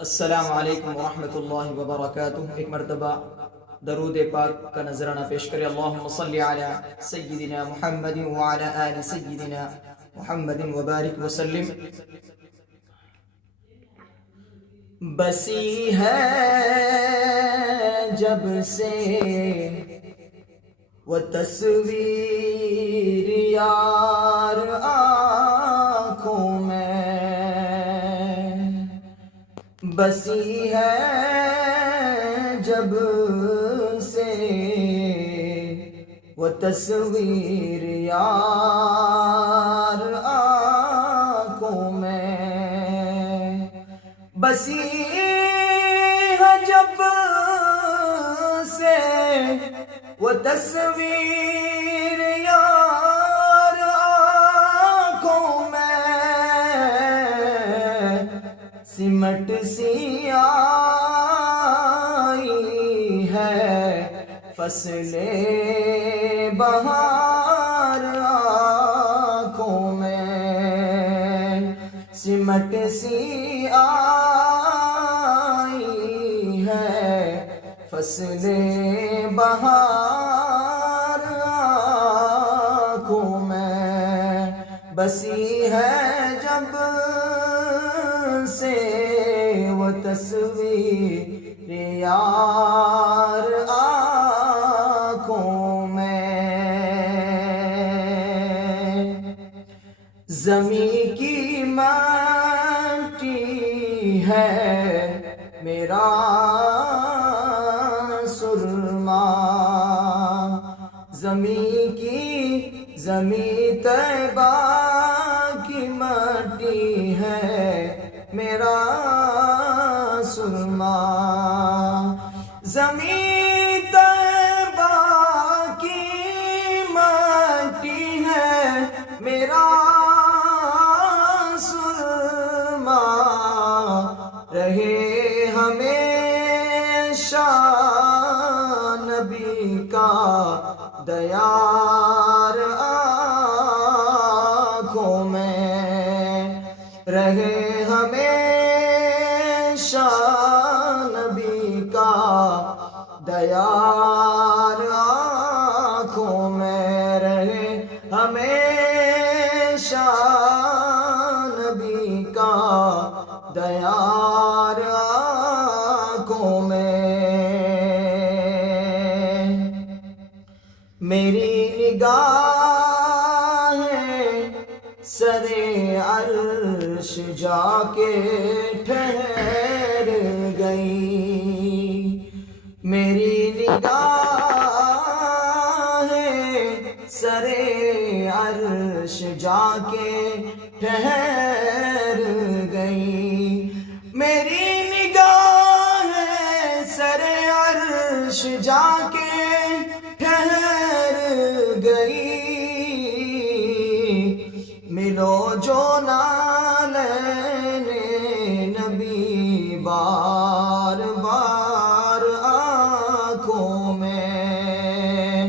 السلام علیکم ورحمۃ اللہ وبرکاتہ۔ ایک مرتبہ درود پاک کا نذرانہ پیش کرے۔ اللہم صلی علی سیدنا محمد وعلی آل سیدنا محمد وبارک وسلم۔ بسی ہے جب سے وہ تصویر یار آنکھوں میں، بسی ہے جب سے وہ تصویر یار آنکھوں میں، بسی ہے جب سے وہ تصویر یار آنکھوں میں، سمٹ سی آئی ہے فصل بہار آنکھوں میں، سمٹ سی آئی ہے فصل بہار آنکھوں میں، بسی ہے جب سے وہ تصویر یار آنکھوں میں، زمین کی مٹی ہے میرا سرما، زمین طیبہ کی مٹی ہے میرا سرما، زمین طیبہ کی مٹی ہے میرا سرما، رہے ہمیشہ نبی کا دیار آنکھوں میں، رہے ہمیشہ نبی کا دیار آنکھوں میں، رہے ہمیشہ نبی کا دیار آنکھوں میں، میری نگاہیں سرے عرش جا کے ٹھہر گئی، میری نگاہیں سرے عرش جا کے ٹھہر گئی، میری نگاہیں سرے عرش جا کے ٹھہر گئی، ملو جو نالین نبی بار بار آنکھوں میں،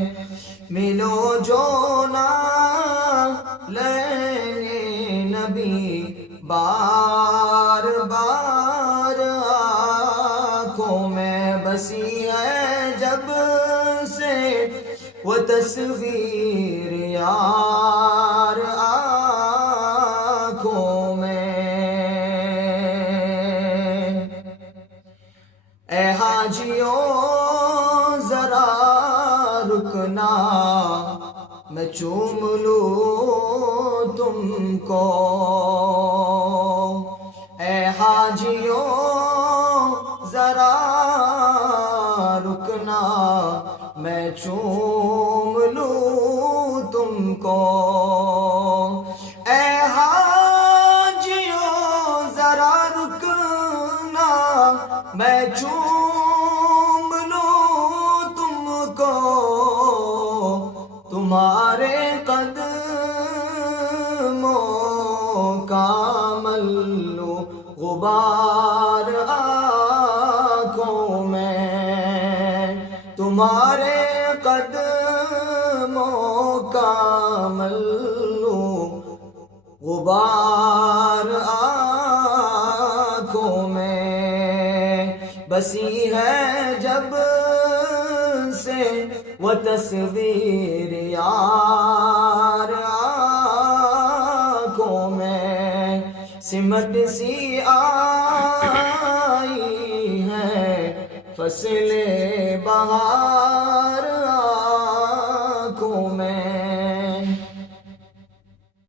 ملو جو نالین نبی بار بار آنکھوں میں، بسی ہے جب سے وہ تصویر یار آنکھوں میں، اے حاجیوں ذرا رکنا میں چوم لوں تم کو، اے حاجیوں ذرا رکنا میں چوم لوں تم کو، اے حاجیوں ذرا رکنا میں چوم لوں تم کو، تمہارے قدموں کا ملو غبار آنکھوں میں، تمہارے قدموں کا ملو غبار آنکھوں میں، بسی ہے جب سے وہ تصویر یار آنکھوں میں سمٹ سی آئی ہے فصل بہار